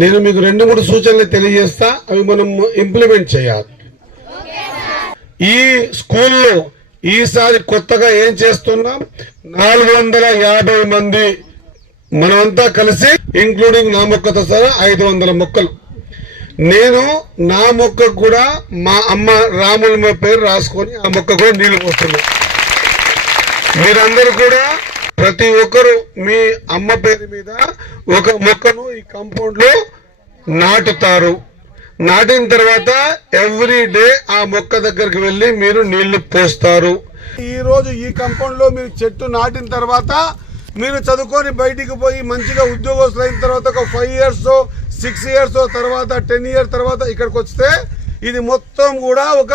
నేను మీకు రెండు మూడు సూచనలు తెలియజేస్తా అవి మనం ఇంప్లిమెంట్ చేయాలి. ఈ స్కూల్లో ఈసారి కొత్తగా ఏం చేస్తున్నాం? నాలుగు వందల యాభై మంది మనమంతా కలిసి ఇంక్లూడింగ్ నా మొక్కతో సహా ఐదు వందల మొక్కలు. నేను నా మొక్క కూడా మా అమ్మ రాముల పేరు రాసుకొని ఆ మొక్క కూడా నీళ్ళు పోస్తున్నాను మీరందరూ కూడా ప్రతి ఒక్కరు మీ అమ్మ పేరు మీద ఒక మొక్కను ఈ కంపౌండ్లో నాటుతారు. నాటిన తర్వాత ఎవ్రీ డే ఆ మొక్క దగ్గరికి వెళ్ళి మీరు నీళ్ళు పోస్తారు. ఈ రోజు ఈ కంపౌండ్లో మీరు చెట్టు నాటిన తర్వాత మీరు చదువుకొని బయటికి పోయి మంచిగా ఉద్యోగస్తులు అయిన తర్వాత ఒక ఫైవ్ ఇయర్స్ సిక్స్ ఇయర్స్ తర్వాత టెన్ ఇయర్స్ తర్వాత ఇక్కడికి వస్తే ఇది మొత్తం కూడా ఒక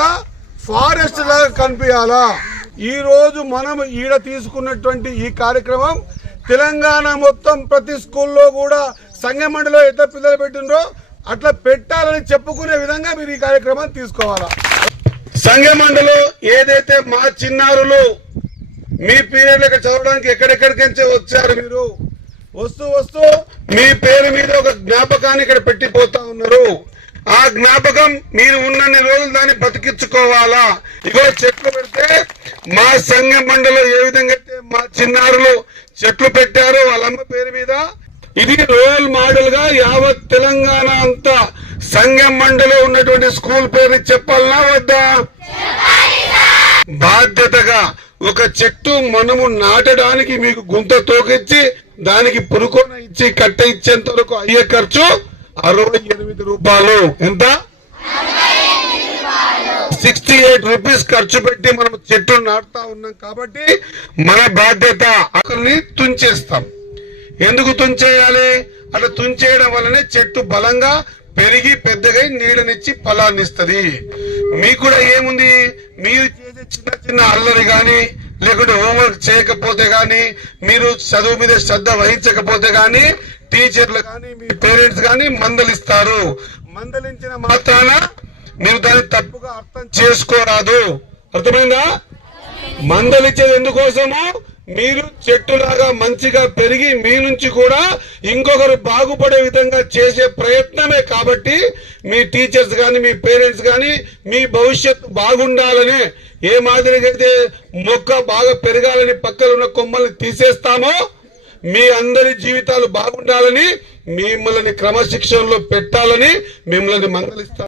ఫారెస్ట్ లాగా కనిపించాలా? ఈరోజు మనం ఈడ తీసుకున్నటువంటి ఈ కార్యక్రమం తెలంగాణ మొత్తం ప్రతి స్కూల్లో కూడా సంగమండలో ఎట్లా పిల్లలు పెట్టిండ్రో అట్లా పెట్టాలని చెప్పుకునే విధంగా మీరు ఈ కార్యక్రమాన్ని తీసుకోవాలా? సంగమండలో ఏదైతే మా చిన్నారులు మీ పీరియడ్లకు చదవడానికి ఎక్కడెక్కడికి వచ్చారు మీరు వస్తూ వస్తూ మీ పేరు మీద ఒక జ్ఞాపకాన్ని ఇక్కడ పెట్టిపోతా ఉన్నారు. ఆ జ్ఞాపకం మీరు ఉన్నన్ని రోజులు దాన్ని బతికించుకోవాలా? ఇగో చెట్లు పెడితే మా సంఘ మండలం ఏ విధంగా అయితే మా చిన్నారులు చెట్లు పెట్టారో వాళ్ళమ్మ పేరు మీద. ఇది రోల్ మోడల్గా యావత్ తెలంగాణ అంతా సంఘం మండలి ఉన్నటువంటి స్కూల్ పేరు చెప్పాలనా వద్దా? బాధ్యతగా ఒక చెట్టు మనము నాటడానికి మీకు గుంత తోకిచ్చి దానికి పురుకోన ఇచ్చి కట్ట ఇచ్చేంత వరకు అయ్యే ఖర్చు అరవై ఎనిమిది రూపాయలు. ఎంత? సిక్స్టీ ఎయిట్ రూపీస్ ఖర్చు పెట్టి మనం చెట్టు నాటుతా ఉన్నాం కాబట్టి మన బాధ్యత అక్కడిని తుంచేస్తాం. ఎందుకు తుంచేయాలి? అట్లా తుంచేయడం వల్లనే చెట్టు బలంగా పెరిగి పెద్దగా నీడనిచ్చి ఫలాన్ని ఇస్తుంది మీకు కూడా ఏముంది? మీరు చేసే చిన్న చిన్న అల్లరి గాని లేకుంటే హోంవర్క్ చేయకపోతే గాని మీరు చదువు మీద శ్రద్ధ వహించకపోతే గాని టీచర్లు కానీ మీ పేరెంట్స్ కానీ మందలిస్తారు. మందలించిన మాత్రాన మీరు దాన్ని తప్పుగా అర్థం చేసుకోరాదు. అర్థమైందా? మందలిచ్చేది ఎందుకోసము? మీరు చెట్టులాగా మంచిగా పెరిగి మీ నుంచి కూడా ఇంకొకరు బాగుపడే విధంగా చేసే ప్రయత్నమే కాబట్టి మీ టీచర్స్ కానీ మీ పేరెంట్స్ కానీ మీ భవిష్యత్తు బాగుండాలని ఏ మాదిరిగా అయితే మొక్క బాగా పెరగాలని పక్కన ఉన్న కొమ్మల్ని తీసేస్తామో మీ అందరి జీవితాలు బాగుండాలని మిమ్మల్ని క్రమశిక్షణలో పెట్టాలని మిమ్మల్ని మందలిస్తాం